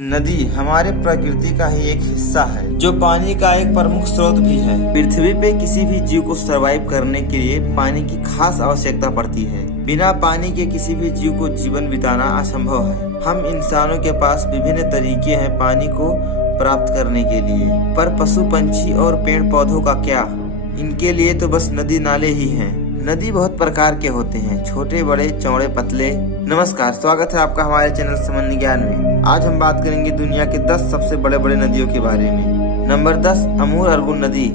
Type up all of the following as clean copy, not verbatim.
नदी हमारे प्रकृति का ही एक हिस्सा है जो पानी का एक प्रमुख स्रोत भी है। पृथ्वी पे किसी भी जीव को सरवाइव करने के लिए पानी की खास आवश्यकता पड़ती है। बिना पानी के किसी भी जीव को जीवन बिताना असंभव है। हम इंसानों के पास विभिन्न तरीके हैं पानी को प्राप्त करने के लिए, पर पशु पंछी और पेड़ पौधों का क्या? इनके लिए तो बस नदी नाले ही हैं। नदी बहुत प्रकार के होते हैं, छोटे बड़े चौड़े पतले। नमस्कार, स्वागत है आपका हमारे चैनल सामान्य ज्ञान में। आज हम बात करेंगे दुनिया के 10 सबसे बड़े बड़े नदियों के बारे में। नंबर 10, अमूर अर्गुन नदी।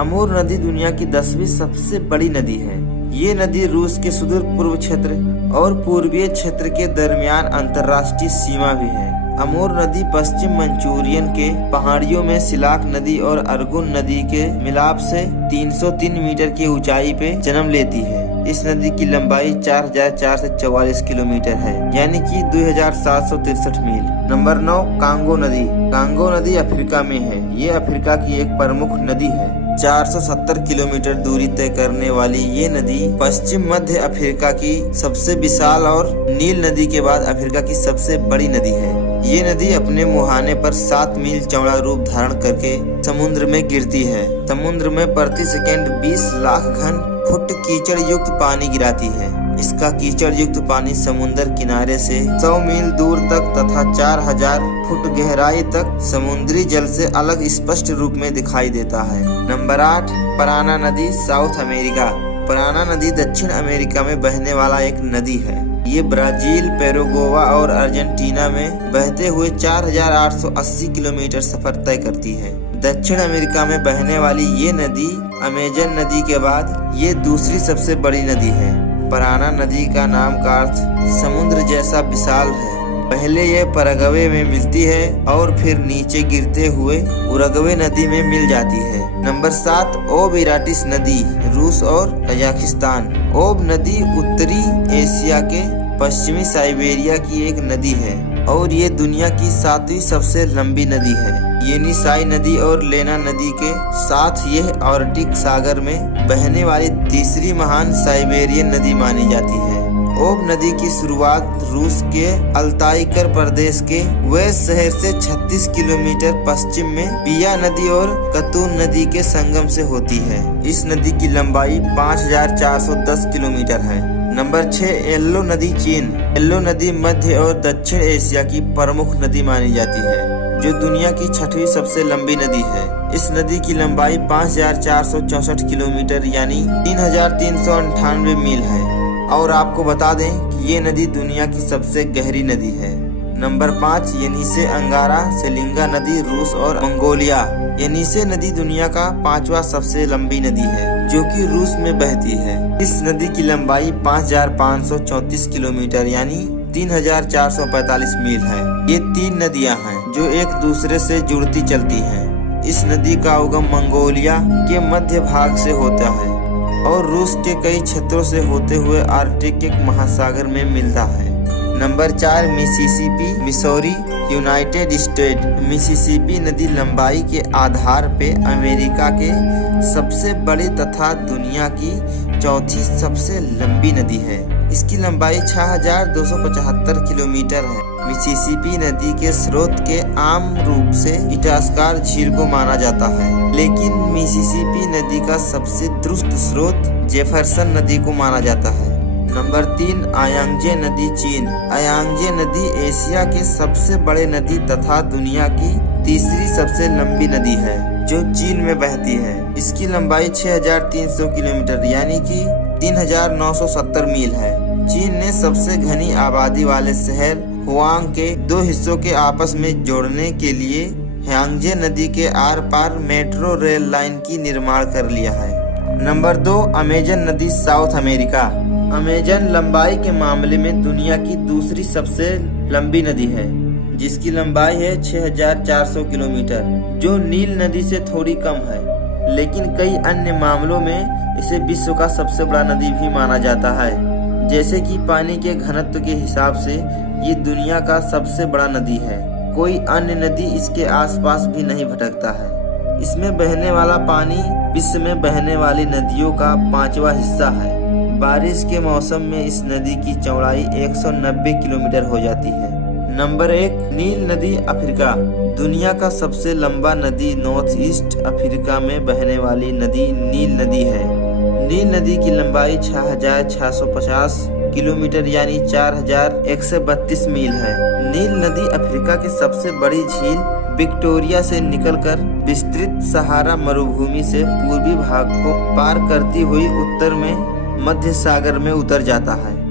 अमूर नदी दुनिया की 10वीं सबसे बड़ी नदी है। ये नदी रूस के सुदूर पूर्व क्षेत्र और पूर्वीय क्षेत्र के दरमियान अंतर्राष्ट्रीय सीमा भी है। अमूर नदी पश्चिम मंचूरियन के पहाड़ियों में सिलाक नदी और अर्गुन नदी के मिलाप से 303 मीटर की ऊंचाई पे जन्म लेती है। इस नदी की लंबाई 4444 किलोमीटर है, यानी कि 2763 मील। नंबर 9, कांगो नदी। कांगो नदी अफ्रीका में है। ये अफ्रीका की एक प्रमुख नदी है। 470 किलोमीटर दूरी तय करने वाली ये नदी पश्चिम मध्य अफ्रीका की सबसे विशाल और नील नदी के बाद अफ्रीका की सबसे बड़ी नदी है। ये नदी अपने मुहाने पर 7 मील चौड़ा रूप धारण करके समुद्र में गिरती है। समुद्र में प्रति सेकंड 20 लाख घन फुट कीचड़ युक्त पानी गिराती है। इसका कीचड़ युक्त पानी समुद्र किनारे से 100 मील दूर तक तथा 4000 फुट गहराई तक समुद्री जल से अलग स्पष्ट रूप में दिखाई देता है। नंबर 8, पराना नदी, साउथ अमेरिका। पराना नदी दक्षिण अमेरिका में बहने वाला एक नदी है। ये ब्राजील, पेरुगुआ और अर्जेंटीना में बहते हुए 4880 किलोमीटर सफर तय करती है। दक्षिण अमेरिका में बहने वाली ये नदी अमेजन नदी के बाद ये दूसरी सबसे बड़ी नदी है। पराना नदी का नाम का अर्थ समुद्र जैसा विशाल है। पहले ये पैराग्वे में मिलती है और फिर नीचे गिरते हुए उरुग्वे नदी में मिल जाती है। नंबर 7, ओब इराटिस नदी, रूस और कजाकिस्तान। ओब नदी उत्तरी एशिया के पश्चिमी साइबेरिया की एक नदी है और ये दुनिया की 7वीं सबसे लंबी नदी है। येनिसाई नदी और लेना नदी के साथ यह आर्कटिक सागर में बहने वाली तीसरी महान साइबेरियन नदी मानी जाती है। ओब नदी की शुरुआत रूस के अल्ताइकर प्रदेश के वेस्ट शहर से 36 किलोमीटर पश्चिम में बिया नदी और कतून नदी के संगम से होती है। इस नदी की लंबाई 5410 किलोमीटर है। नंबर 6, येल्लो नदी, चीन। येल्लो नदी मध्य और दक्षिण एशिया की प्रमुख नदी मानी जाती है, जो दुनिया की 6वीं सबसे लंबी नदी है। इस नदी की लंबाई 5464 किलोमीटर यानी 3398 मील है। और आपको बता दें कि ये नदी दुनिया की सबसे गहरी नदी है। नंबर 5, येनिसे अंगारा सेलिंगा नदी, रूस और मंगोलिया। येनिसे नदी दुनिया का 5वां सबसे लंबी नदी है, जो कि रूस में बहती है। इस नदी की लंबाई 5534 किलोमीटर यानी 3445 मील है। ये 3 नदियां हैं जो एक दूसरे से जुड़ती चलती हैं। इस नदी का उगम मंगोलिया के मध्य भाग से होता है और रूस के कई क्षेत्रों से होते हुए आर्कटिक महासागर में मिलता है। Number 4, Mississippi, Missouri, United state. Mississippi नदी लंबाई के आधार पे अमेरिका के सबसे बड़ी तथा दुनिया की 4थी सबसे लंबी नदी है। इसकी लंबाई 6275 किलोमीटर है। मिसिसिपी नदी के स्रोत के आम रूप से इटास्कार झील को माना जाता है, लेकिन मिसिसिपी नदी का सबसे द्रुत स्रोत जेफरसन नदी को माना जाता है। नंबर 3, आयांग्जे नदी, चीन। आयांग्जे नदी एशिया के सबसे बड़े नदी तथा दुनिया की तीसरी सबसे लंबी नदी है, जो चीन में बहती है। इसकी लंबाई 6300 किलोमीटर यानी कि 3970 मील है। चीन ने सबसे घनी आबादी वाले शहर हुआंग के 2 हिस्सों के आपस में जोड़ने के लिए ह्यांग्जे नदी के आर पार मेट्रो रेल लाइन की निर्माण कर लिया है। नंबर 2, अमेजन नदी, साउथ अमेरिका। अमेजन लंबाई के मामले में दुनिया की दूसरी सबसे लंबी नदी है, जिसकी लंबाई है 6400 किलोमीटर, जो नील नदी से थोड़ी कम है। लेकिन कई अन्य मामलों में इसे विश्व का सबसे बड़ा नदी भी माना जाता है। जैसे कि पानी के घनत्व के हिसाब से ये दुनिया का सबसे बड़ा नदी है। कोई अन्य नदी इसके आसपास भी नहीं भटकता है। इसमें बहने वाला पानी विश्व में बहने वाली नदियों का 5वां हिस्सा है। बारिश के मौसम में इस नदी की चौड़ाई 190 किलोमीटर हो जाती है। नंबर 1, नील नदी अफ्रीका। दुनिया का सबसे लंबा नदी नॉर्थ ईस्ट अफ्रीका में बहने वाली नदी नील नदी है। नील नदी की लंबाई 6,650 किलोमीटर यानी 4,132 मील है। नील नदी अफ्रीका की सबसे बड़ी झील विक्टोरिया से निकलकर विस्तृत सहारा मरुभूमि से पूर्वी भाग को पार करती हुई उत्तर में मध्य सागर में उतर जाता है।